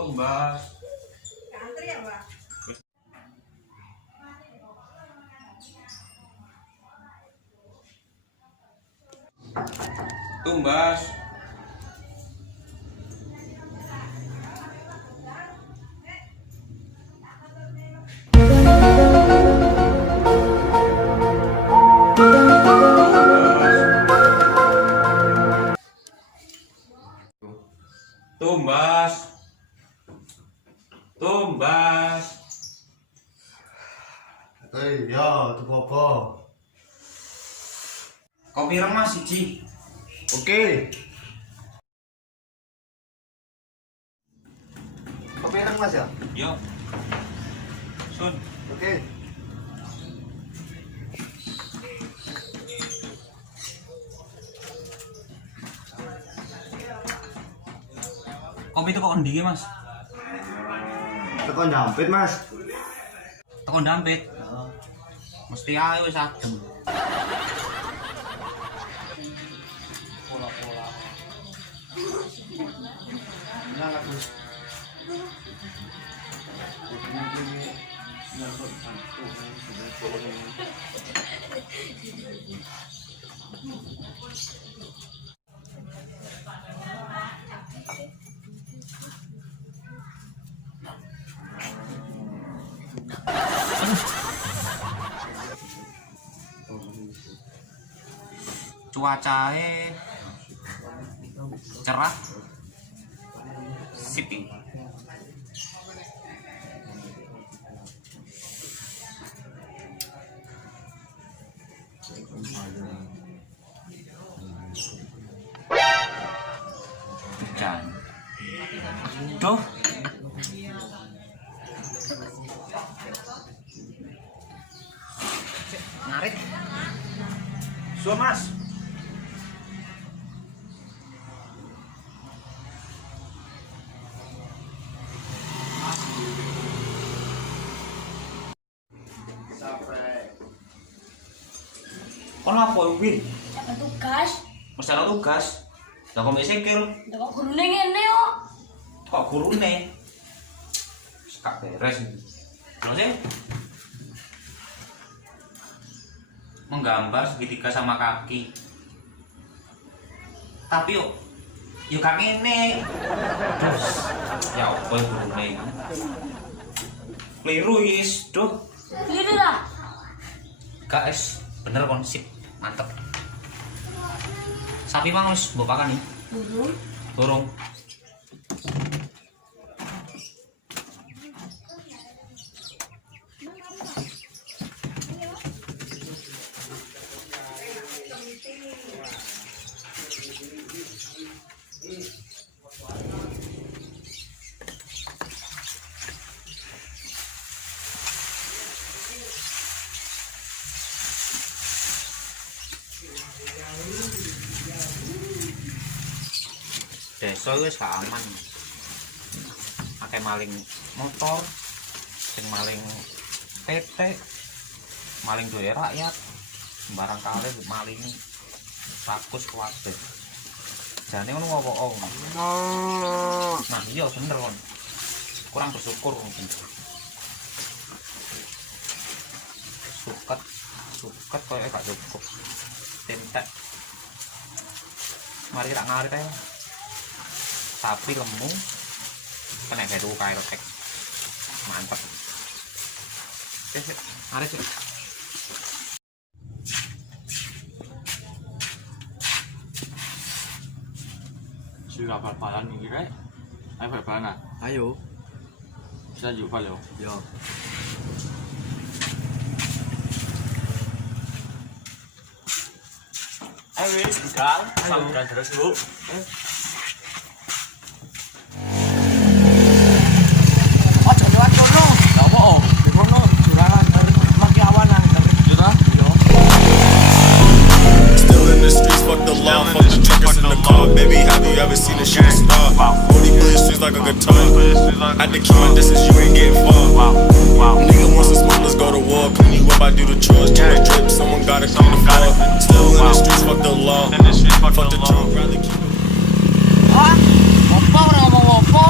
Tumbas. Antri ya, Pak? Tumbas. Tumbas. Tumbas. Ya, itu apa? Kopi ireng Mas siji. Oke. Kopi enak Mas ya? Yo. Sun. Oke. Kopi itu kok endi Mas? Tekan dampit Mas. Tekan dampit. Mesti ae wis adem. Pola-pola. Nggak Gus. Cuacae cerah. Sipi. Hujan. Duh. Narik. Suam Mas. Kono apa win? Jangan tugas. Mesti ana tugas. Lah kok sikil? Lah kok gurune ngene kok. Kok gurune? Sekak beres. Terus sih? Menggambar segitiga sama kaki. Tapi yuk gak ngene. Ya apa gurune? Keliru is, duh. Lihat lah. Guys, bener konsip, mantep. Sapi mang wis mbok pakan nih. Burung. Burung. Desa wis gak aman. Akeh maling motor, sing maling tetek, maling duwe rakyat, sembarang kali maling sakus kabeh. Jane ngono apa ong. Nah, iya bener kon. Kurang bersyukur mungkin. Suket koyo gak cukup. Tentek. Mari tak ngarit ae. Sapi lemu kena garu kae rotek. Mantap. Ngarit sih. Sudah bal-balan ini kan? Ayo bal-balan. Ayo. Bisa juga bal yo. Yo. Ayo wis, budal. Sambutan terus, Bu. Ojo lewat kono. Lah apa? Di kono jurangan dari maki awan nang. Jurah? Yo. Still in the streets, fuck the law, fuck the truckers in the car. Baby, have you ever seen a shooting star? 40 play streets like a guitar. Had to keep my distance, you ain't getting far. Nigga wants to smoke, let's go to war. Clean you up, I do the chores. Do the drip, someone gotta clean the floor. Still in the streets, fuck the law, fuck the truck, rather keep it. Hah? Opo ora ngomong opo?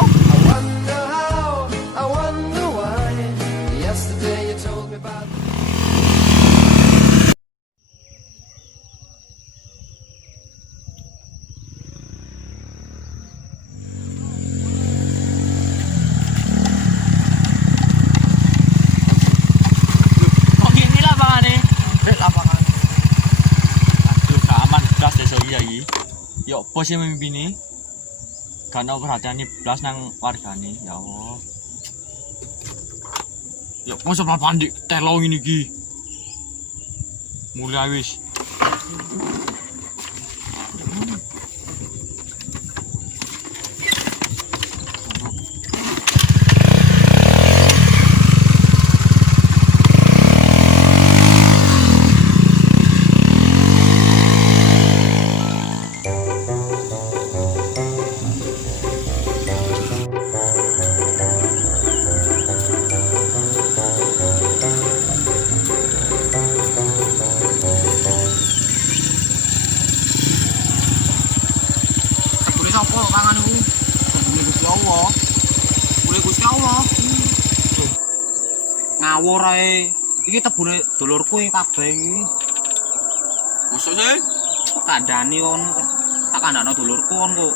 Sopo sih memimpini? Karena perhatian blas nang wargane, ya Allah. Ya masa pandik telo ngene iki. Mulai wis. Boleh sapa kangen iku? Boleh Gusti Allah. Boleh Gusti Allah. Ngawur ae. Iki tebune dulurku kabeh iki. Masuk sih? Kok kandhani kon. Tak kandhano dulurku kon kok.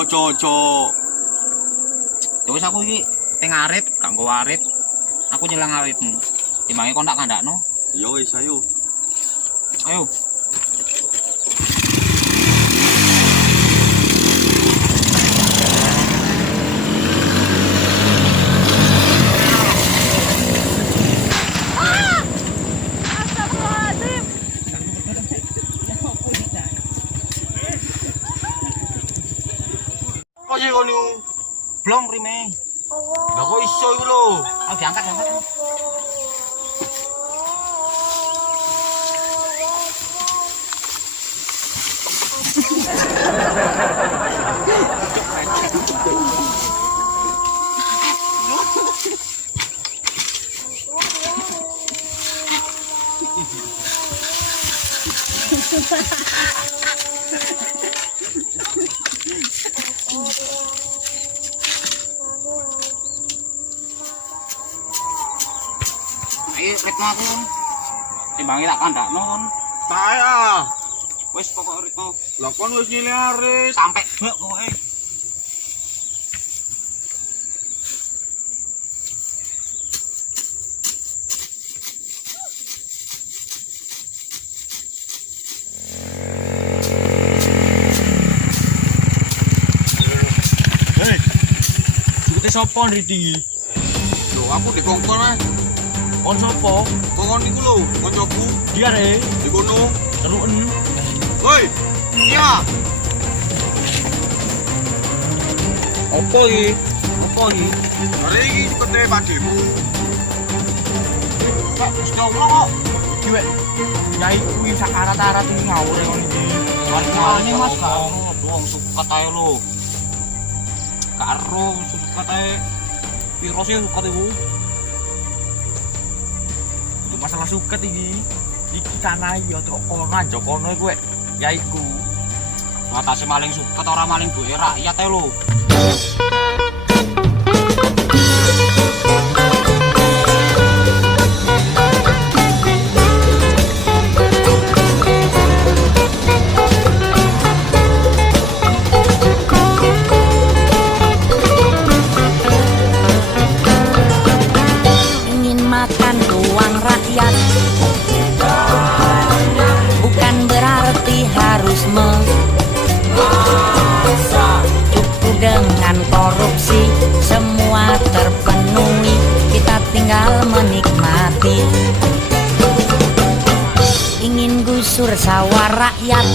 Ojo. Ya wis aku iki teng arit, gak nggo arit. Aku nyelang aritmu. Timbange kon tak kandhakno. Ya wis ayo. Ayo. Kok sih kon niku? Blong rime. Lah kok iso iku lho? Ayo diangkat. Ayo retno aku. Timbange tak kandhakno kon. Saya. Wis pokok retno Lah kon wis nyilih arit. sampai bek pokoke. Hei. Sukute sapa ndriti? Lho, aku dikongkon Mas. Kon sapa? Kongkon niku lho, kancaku Dia re, di kono. teruen. Woi. Iya. Opo iki? Opo iki? Hari iki kete padeku. Kak Gusti Allah kok. Kiwe. Nyai kuwi sakarat-arat iki ngawur kon iki. Warnane Mas gak wong suket ae lho. Karo suket ae. Piro sih suket iku? Untuk masalah suket iki. Iki tanah ya tok kono aja kono iku wek. Yaiku. Batase maling suket ora maling duwe rakyat ae lho. Ingin makan uang rakyat, bukan berarti harus cukup dengan korupsi. Semua terpenuhi, kita tinggal menikmati. Ingin gusur sawah rakyat,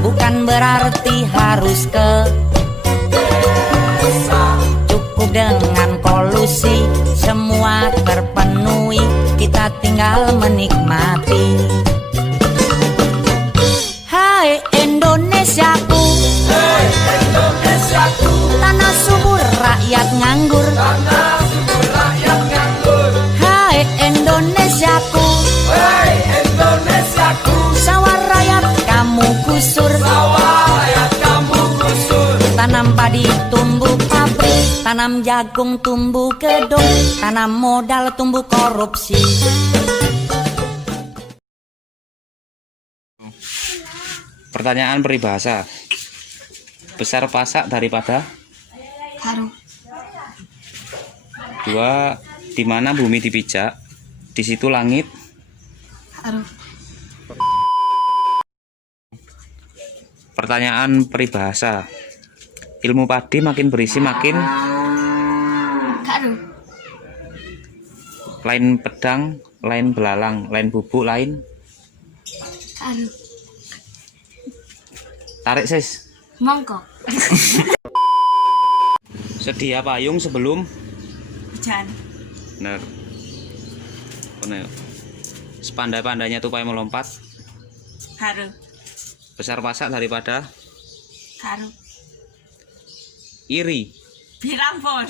bukan berarti harus ke cukup dengan kolusi. Semua terpenuhi, kita tinggal menikmati. Hai Indonesiaku, tanah subur rakyat nganggur. Hai Indonesiaku, sawah rakyat kamu gusur. Tanam padi tumbuh pabrik, tanam jagung tumbuh gedung, tanam modal tumbuh korupsi. Pertanyaan peribahasa. Besar pasak daripada Haru. 2. Di mana bumi dipijak, di situ langit. Haru. Pertanyaan peribahasa. Ilmu padi makin berisi makin Karo. lain pedang, lain belalang, lain bubuk, lain Karo. tarik sis. Mongko. Sedia payung sebelum Hujan. bener. Bener. Sepandai-pandainya tupai melompat, Karo. besar pasak daripada Karo. iri. Pirang pos.